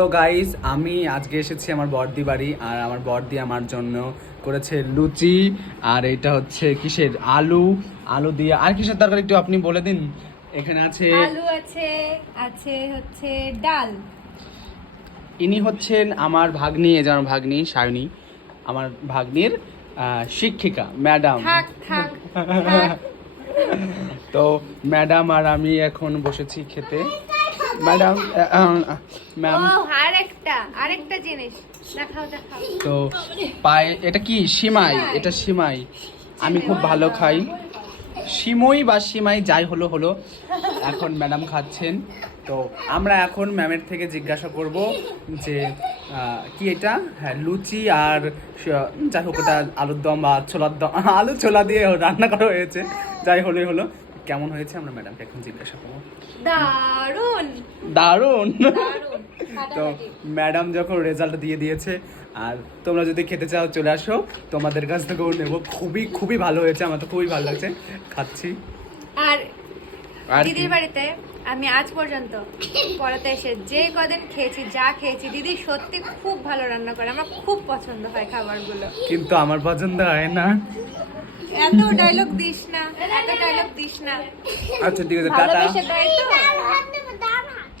তো গাইস আমি আজকে এসেছি আমার বড়দি বাড়ি, আর আমার বড়দি আমার জন্য করেছে লুচি, আর এটা হচ্ছে কিসের আলু আলু দিয়ে, আর কিসের তরকারি একটু আপনি বলে দিন। এখানে আছে আলু আছে, আছে হচ্ছে ডাল। ইনি হচ্ছেন আমার ভাগ্নি, এই যে আমার ভাগ্নি সায়নী, আমার ভাগ্নির শিক্ষিকা ম্যাডাম। থাক থাক থাক। তো ম্যাডাম আর আমি এখন বসেছি খেতে। ম্যাডাম ম্যাম, ও আরেকটা জিনিস দেখাও দেখাও। তো পায়ে এটা কি সিমাই, এটা সিমাই আমি খুব ভালো খাই, সিমই বা সিমাই যাই হলো হলো। এখন ম্যাডাম খাচ্ছেন, তো আমরা এখন ম্যামের থেকে জিজ্ঞাসা করব যে কি এটা, হ্যাঁ লুচি আর যাই হোক ওটা আলুর দম বা ছোলার দম, আলু ছোলা দিয়ে রান্না করা হয়েছে, যাই হলোই হলো, কেমন হয়েছে আমরা ম্যাডামকে এখন জিজ্ঞাসা করবো। দারুন দারুণ। দারুন। তো ম্যাডাম যখন রেজাল্ট দিয়ে দিয়েছে, আর তোমরা যদি খেতে চাও চলে আসো, তোমাদের কাছ থেকেও নেবো। খুবই খুবই ভালো হয়েছে, আমার তো খুবই ভালো লাগছে, খাচ্ছি। আর আর দিদির কি? বাড়িতে আমি আজ পর্যন্ত পড়াতে এসে যে কদিন খেয়েছি, যা খেয়েছি, দিদি সত্যি খুব ভালো রান্না করে, আমার খুব পছন্দ হয় খাবারগুলো। কিন্তু আমার পছন্দ হয় না। এত ডায়লগ দিস না, এত ডায়লগ দিস না। আচ্ছা ঠিক আছে, টাটা। ভালোবেসে দেয় তো।